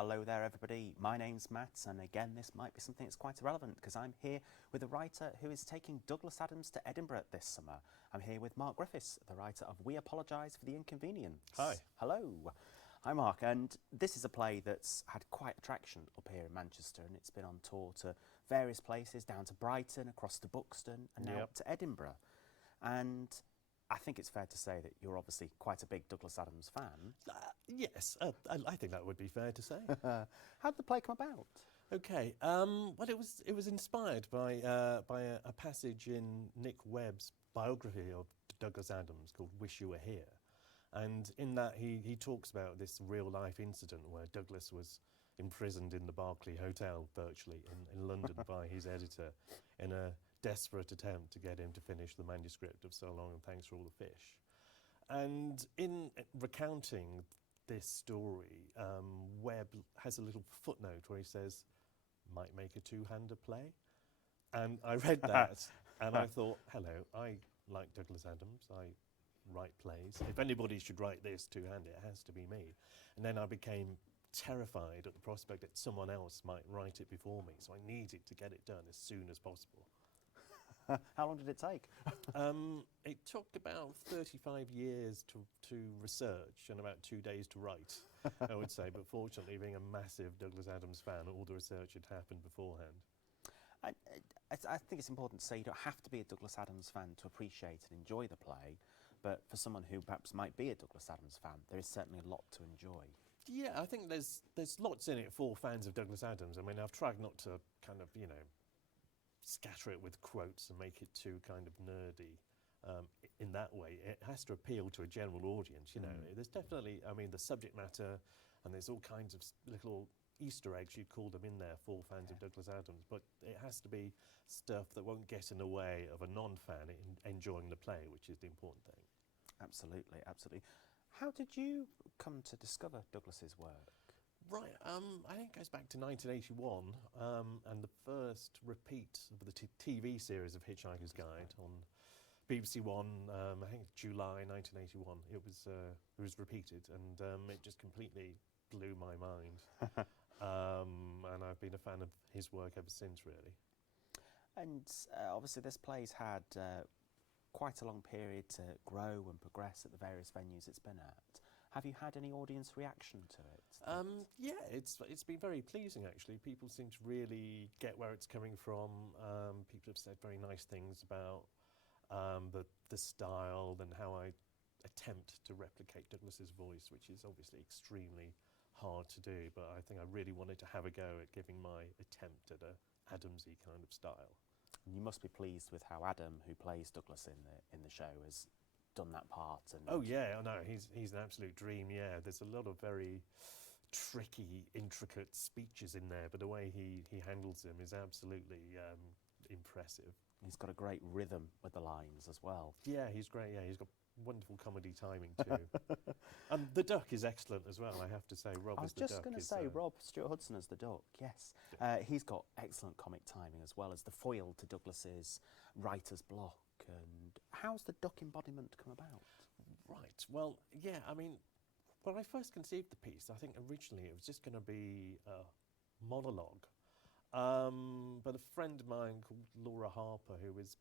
Hello there everybody, my name's Matt, and again this might be something that's quite irrelevant because I'm here with a writer who is taking Douglas Adams to Edinburgh this summer. I'm here with Mark Griffiths, the writer of We Apologise for the Inconvenience. Hi. Hello. Hi Mark, and this is a play that's had quite a traction up here in Manchester, and it's been on tour to various places, down to Brighton, across to Buxton and now up to Edinburgh. And I think it's fair to say that you're obviously quite a big Douglas Adams fan. Yes, I think that would be fair to say. How did the play come about? Okay, well, it was inspired by a passage in Nick Webb's biography of Douglas Adams called "Wish You Were Here," and in that he talks about this real life incident where Douglas was imprisoned in the Berkeley Hotel, virtually in London, by his editor in a desperate attempt to get him to finish the manuscript of So Long and Thanks for All the Fish. And in recounting this story, Webb has a little footnote where he says, might make a two-hander play. And I read that and I thought, hello, I like Douglas Adams, I write plays. If anybody should write this two-hander, it has to be me. And then I became terrified at the prospect that someone else might write it before me, so I needed to get it done as soon as possible. How long did it take? It took about 35 years to research and about 2 days to write, I would say. But fortunately, being a massive Douglas Adams fan, all the research had happened beforehand. I think it's important to say you don't have to be a Douglas Adams fan to appreciate and enjoy the play, but for someone who perhaps might be a Douglas Adams fan, there is certainly a lot to enjoy. Yeah, I think there's lots in it for fans of Douglas Adams. I mean, I've tried not to kind of, scatter it with quotes and make it too kind of nerdy in that way. It has to appeal to a general audience, There's definitely, the subject matter, and there's all kinds of little Easter eggs, you'd call them, in there for fans of Douglas Adams, but it has to be stuff that won't get in the way of a non-fan enjoying the play, which is the important thing. Absolutely, absolutely. How did you come to discover Douglas's work? Right, I think it goes back to 1981, and the first repeat of the TV series of Hitchhiker's Guide on BBC One, I think July 1981, it was repeated, and it just completely blew my mind. And I've been a fan of his work ever since, really. And obviously this play's had quite a long period to grow and progress at the various venues it's been at. Have you had any audience reaction to it? Yeah, it's been very pleasing, actually. People seem to really get where it's coming from. People have said very nice things about the style and how I attempt to replicate Douglas's voice, which is obviously extremely hard to do, but I think I really wanted to have a go at giving my attempt at a Adamsy kind of style. You must be pleased with how Adam, who plays Douglas in the show, has done that part. And oh yeah, no, he's an absolute dream. Yeah, there's a lot of very tricky, intricate speeches in there, but the way he handles them is absolutely impressive. He's got a great rhythm with the lines as well. Yeah, he's great. Yeah, he's got wonderful comedy timing too. And the Duck is excellent as well, I have to say. Rob I was just going to say, Rob Stewart Hudson as the Duck, yes. Yeah. He's got excellent comic timing as well as the foil to Douglas's writer's block. And how's the Duck embodiment come about? Right, well, yeah, I mean, when I first conceived the piece, I think originally it was just going to be a monologue. But a friend of mine called Laura Harper, who was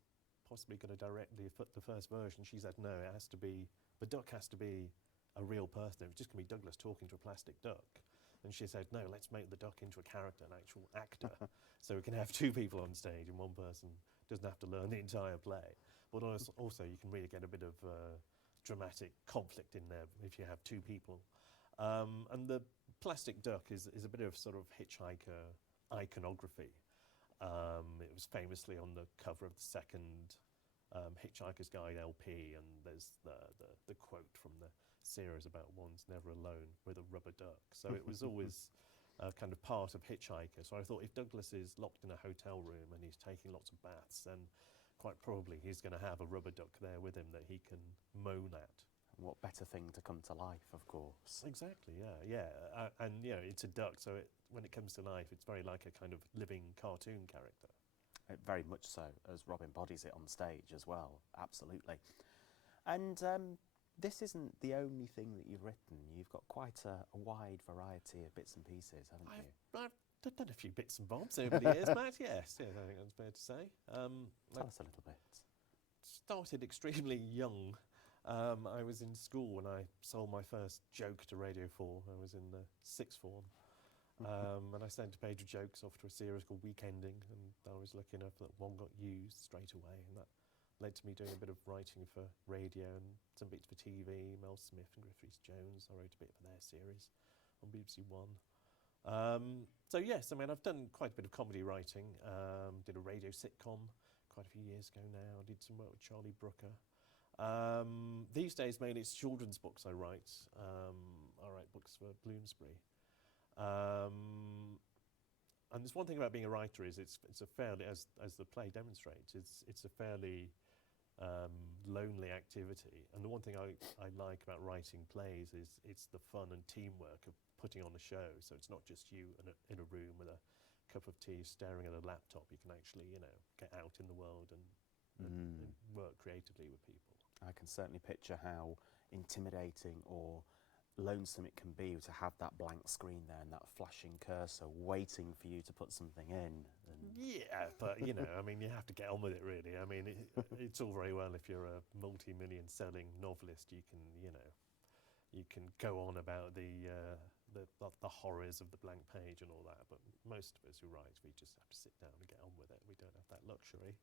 possibly going to direct the first version, she said, no, it has to be, the duck has to be a real person. It was just going to be Douglas talking to a plastic duck. And she said, no, let's make the duck into a character, an actual actor. So we can have two people on stage and one person doesn't have to learn the entire play. But also you can really get a bit of dramatic conflict in there if you have two people. And the plastic duck is a bit of sort of Hitchhiker iconography. It was famously on the cover of the second Hitchhiker's Guide LP, and there's the quote from the series about one's never alone with a rubber duck. So it was always kind of part of Hitchhiker. So I thought if Douglas is locked in a hotel room and he's taking lots of baths, then quite probably he's going to have a rubber duck there with him that he can moan at. What better thing to come to life, of course. Exactly, yeah. And it's a duck, so when it comes to life, it's very like a kind of living cartoon character. Very much so, as Rob embodies it on stage as well, absolutely. And this isn't the only thing that you've written. You've got quite a wide variety of bits and pieces, haven't you? I've done a few bits and bobs over the years, Matt. Yes, I think that's fair to say. Tell us a little bit. Started extremely young. I was in school when I sold my first joke to Radio 4. I was in the sixth form. And I sent a page of jokes off to a series called Weekending, and I was lucky enough that one got used straight away, and that led to me doing a bit of writing for radio and some bits for TV, Mel Smith and Griffiths Jones. I wrote a bit for their series on BBC One. So yes, I mean, I've done quite a bit of comedy writing. Did a radio sitcom quite a few years ago now. I did some work with Charlie Brooker. These days, mainly it's children's books I write. I write books for Bloomsbury. And there's one thing about being a writer is it's a fairly, as the play demonstrates, it's a fairly lonely activity. And the one thing I like about writing plays is it's the fun and teamwork of putting on a show. So it's not just you in a room with a cup of tea staring at a laptop. You can actually, get out in the world and work creatively with people. I can certainly picture how intimidating or lonesome it can be to have that blank screen there and that flashing cursor waiting for you to put something in. Yeah, but I mean, you have to get on with it, really. I mean, it's all very well if you're a multi-million selling novelist. You can go on about the horrors of the blank page and all that. But most of us who write, we just have to sit down and get on with it. We don't have that luxury.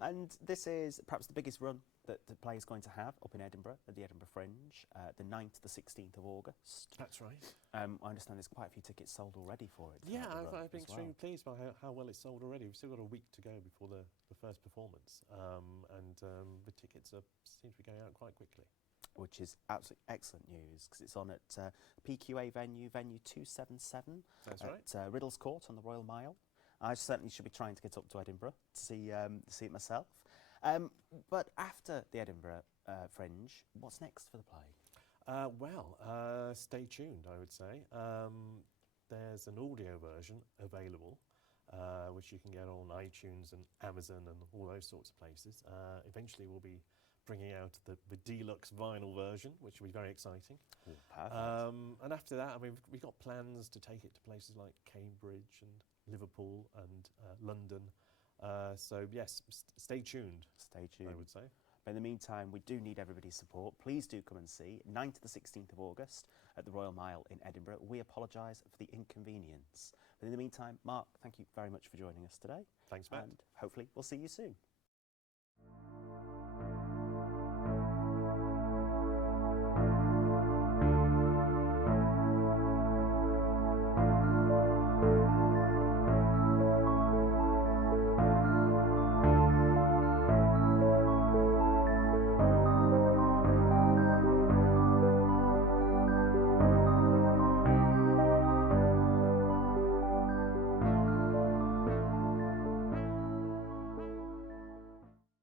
And this is perhaps the biggest run that the play is going to have up in Edinburgh at the Edinburgh Fringe, the 9th to the 16th of August. That's right. I understand there's quite a few tickets sold already for it. Yeah, I've been extremely pleased by how well it's sold already. We've still got a week to go before the first performance, and the tickets seem to be going out quite quickly. Which is absolutely excellent news, because it's on at PQA venue 277. That's at Riddles Court on the Royal Mile. I certainly should be trying to get up to Edinburgh to see it myself. But after the Edinburgh Fringe, what's next for the play? Stay tuned, I would say. There's an audio version available, which you can get on iTunes and Amazon and all those sorts of places. Eventually we'll be bringing out the deluxe vinyl version, which will be very exciting. Ooh, perfect. And after that, I mean, we've got plans to take it to places like Cambridge and Liverpool and London. So yes, stay tuned. Stay tuned. I would say. But in the meantime, we do need everybody's support. Please do come and see 9th to the 16th of August at the Royal Mile in Edinburgh. We apologise for the inconvenience. But in the meantime, Mark, thank you very much for joining us today. Thanks, Matt. And hopefully we'll see you soon.